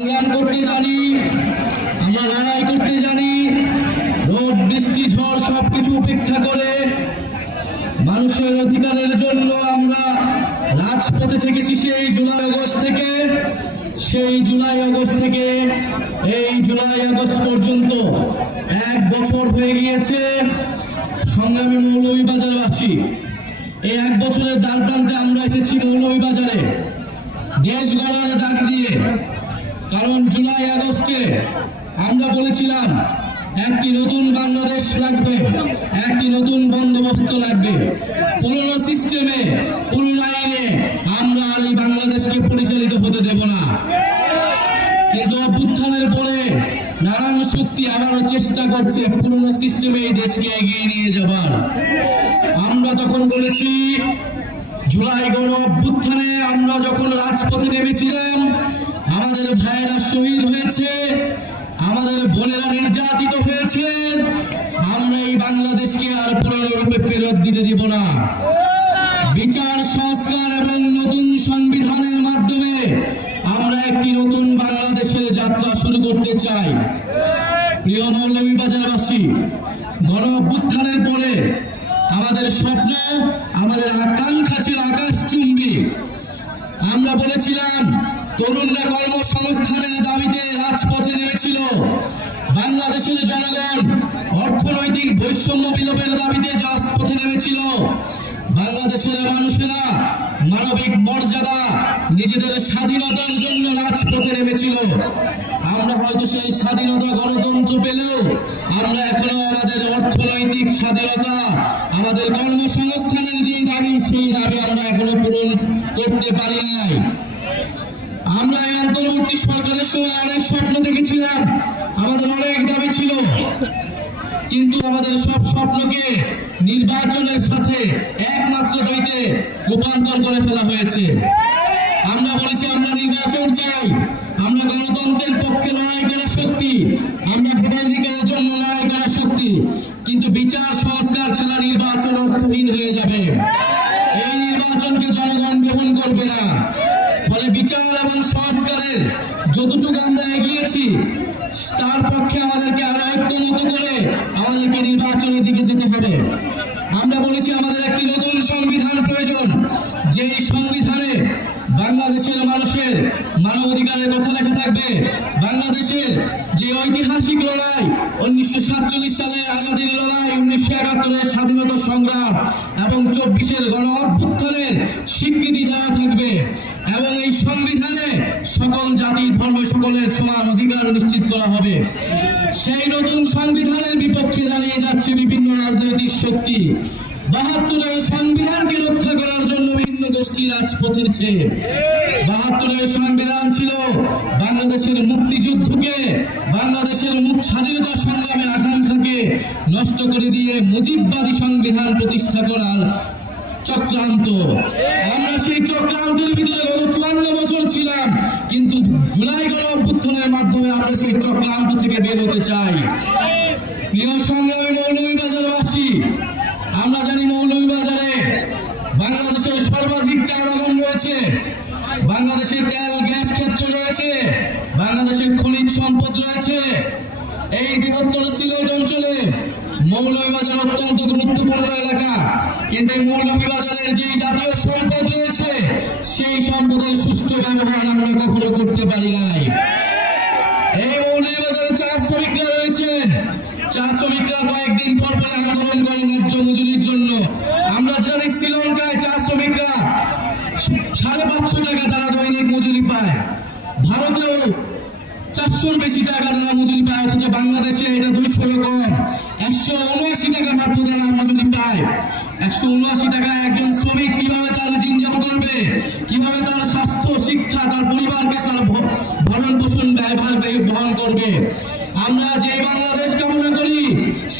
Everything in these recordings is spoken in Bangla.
সংগ্রাম করতে জানি, আমরা লড়াই করতে জানি। রোদ বৃষ্টি ঝড় সবকিছু উপেক্ষা করে মানুষের অধিকারের জন্য আমরা রাজপথে থেকেছি সেই জুলাই আগস্ট থেকে। এই জুলাই আগস্ট পর্যন্ত 1 বছর হয়ে গিয়েছে। সংগ্রামী মৌলভীবাজারবাসী, এই 1 বছরের দ্বার প্রান্তে আমরা এসেছি মৌলভীবাজারে দেশ গড়ার ডাক দিয়ে। কারণ জুলাই আগস্টে আমরা বলেছিলাম একটি নতুন বাংলাদেশ লাগবে, একটি নতুন বন্দোবস্ত লাগবে। পুরনো সিস্টেমে, পুরনো আইনে আমরা আর এই বাংলাদেশকে পরিচালিত হতে দেব না। কিন্তু অভ্যুত্থানের পরে নানান শক্তি আবারও চেষ্টা করছে পুরনো সিস্টেমে এই দেশকে এগিয়ে নিয়ে যাবার। আমরা তখন বলেছি, জুলাই গণ অভ্যুত্থানে আমরা যখন রাজপথে নেমেছিলাম, আমাদের ভাইয়েরা শহীদ হয়েছে, আমাদের বোনেরা নির্যাতিত হয়েছে। আমরা এই বাংলাদেশকে আর পুরনো রূপে ফেরত দিতে দিব না। বিচার সংস্কার এবং নতুন সংবিধানের মাধ্যমে আমরা একটি নতুন বাংলাদেশের যাত্রা শুরু করতে চাই। প্রিয় মৌলভীবাজারবাসী, গণ অভ্যুত্থানের পরে আমাদের স্বপ্ন, আমাদের আকাঙ্ক্ষা ছিল আকাশচুম্বী। আমরা বলেছিলাম তরুণরা কর্মসংস্থানের দাবিতে রাজপথে নেমেছিল, বাংলাদেশের জনগণ অর্থনৈতিক বৈষম্য বিলোপের দাবিতে রাজপথে নেমেছিল, বাংলাদেশের মানুষেরা মানবিক মর্যাদা, নিজেদের স্বাধীনতার জন্য রাজপথে নেমেছিল। আমরা হয়তো সেই স্বাধীনতা গণতন্ত্র পেলেও আমরা এখনো আমাদের অর্থনৈতিক স্বাধীনতা, আমাদের কর্মসংস্থানের যে দাবি, সেই দাবি আমরা এখনো পূরণ করতে পারি নাই। আমরা এই অন্তর্বর্তী সরকারের সময় অনেক স্বপ্ন দেখেছিলাম, আমাদের অনেক দাবি ছিল, কিন্তু আমাদের সব স্বপ্নকে নির্বাচনের সাথে একমাত্র দাবিতে রূপান্তর করে ফেলা হয়েছে। আমরা বলেছি আমরা নির্বাচন চাই, আমরা গণতন্ত্রের পক্ষে লড়াই করা শক্তি, আমরা ভোটাধিকারের জন্য লড়াই করা শক্তি, কিন্তু বিচার সংস্কার ছাড়া নির্বাচন অর্থহীন হয়ে যাবে। এই নির্বাচনকে জনগণ গ্রহণ করবে না। ফলে বিচার এবং সংস্কারের যতটুকু আমরা এগিয়েছি, তার পক্ষে আমাদেরকে আরো ঐক্যমত করে আমাদেরকে নির্বাচনের দিকে যেতে হবে। আমরা বলেছি আমাদের একটি নতুন সংবিধান প্রয়োজন, যে সংবিধানে বাংলাদেশের মানুষের মানবাধিকারের কথা লেখা থাকবে। বাংলাদেশের যে ঐতিহাসিক লড়াই, 1947 সালের আজাদীর লড়াই, 1971-এর স্বাধীনতা সংগ্রাম এবং 24-এর গণ অভ্যুত্থানের স্বীকৃতি দেওয়া থাকবে। এবং এই সংবিধানে সকল জাতি ধর্ম সকলের সমান অধিকার নিশ্চিত করা হবে। সেই নতুন সংবিধানের বিপক্ষে দাঁড়িয়ে যাচ্ছে বিভিন্ন রাজনৈতিক শক্তি। 72-এর সংবিধানকে রক্ষা করার জন্য বিভিন্ন গোষ্ঠী রাজপথে ছে। 72-এর সংবিধান ছিল বাংলাদেশের মুক্তিযুদ্ধকে, বাংলাদেশের স্বাধীনতা সংগ্রামের আকাঙ্ক্ষাকে নষ্ট করে দিয়ে মুজিববাদী সংবিধান প্রতিষ্ঠা করার চক্রান্ত। আমরা সেই চক্রান্তের ভিতরে গত 54 বছর ছিলাম, কিন্তু জুলাই গণ অভ্যুত্থানের মাধ্যমে আমরা সেই চক্রান্ত থেকে বের হতে চাই। প্রিয় সংগ্রামী মৌলভীবাজারবাসী, আমরা জানি মৌলভীবাজারে বাংলাদেশের সর্বাধিক চা বাগান রয়েছে, বাংলাদেশের তেল গ্যাস ক্ষেত্র রয়েছে, বাংলাদেশের খনিজ সম্পদ রয়েছে। এই বৃহত্তর সিলেট অঞ্চলে মৌলভীবাজার অত্যন্ত গুরুত্বপূর্ণ এলাকা, কিন্তু মৌলভীবাজারের যে জাতীয় সম্পদ রয়েছে, সেই সম্পদের সুষ্ঠু ব্যবহার আমরা কখনো করতে পারি নাই। এই মৌলভীবাজারে চা শ্রমিকরা রয়েছেন, চা শ্রমিকরা কয়েকদিন পর পরে আন্দোলন করে ন্যায্য মজুরির জন্য। আমরা জানি শ্রীলঙ্কায় চা শ্রমিকরা 550 টাকা তারা দৈনিক মজুরি পায়, ভারতেও 400-র বেশি টাকা তারা মজুরি পায়, অথচ বাংলাদেশে এটা 200 কম, 179 টাকা মাত্র তারা মজুরি পায়। 179 টাকা একজন শ্রমিক কিভাবে তার দিন যাপন করবে, কিভাবে তার স্বাস্থ্য, শিক্ষা, তার পরিবারকে তার ভরণ পোষণ ব্যয়ভার বহন করবে? আমরা যে বাংলাদেশ কামনা করি,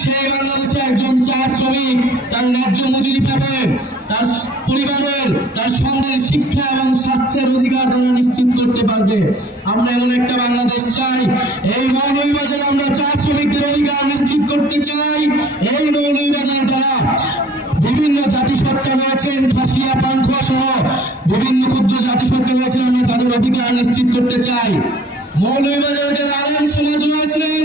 সেই বাংলাদেশে একজন চা শ্রমিক তার ন্যায্য মজুরি পাবে, তার পরিবারের, তার সন্তানের শিক্ষা এবং স্বাস্থ্যের অধিকার তারা নিশ্চিত করতে পারবে। আমরা এমন একটা বাংলাদেশ চাই। এই মৌলভীবাজারে আমরা চা শ্রমিকদের অধিকার নিশ্চিত করতে চাই। এই মৌলভীবাজারে যারা বিভিন্ন জাতিসত্তা রয়েছেন, খাসিয়া, পান্থুয়া সহ বিভিন্ন ক্ষুদ্র জাতিসত্তা রয়েছেন, আমরা তাদের অধিকার নিশ্চিত করতে চাই। মৌলভীবাজারে যারা আলেম সমাজ রয়েছেন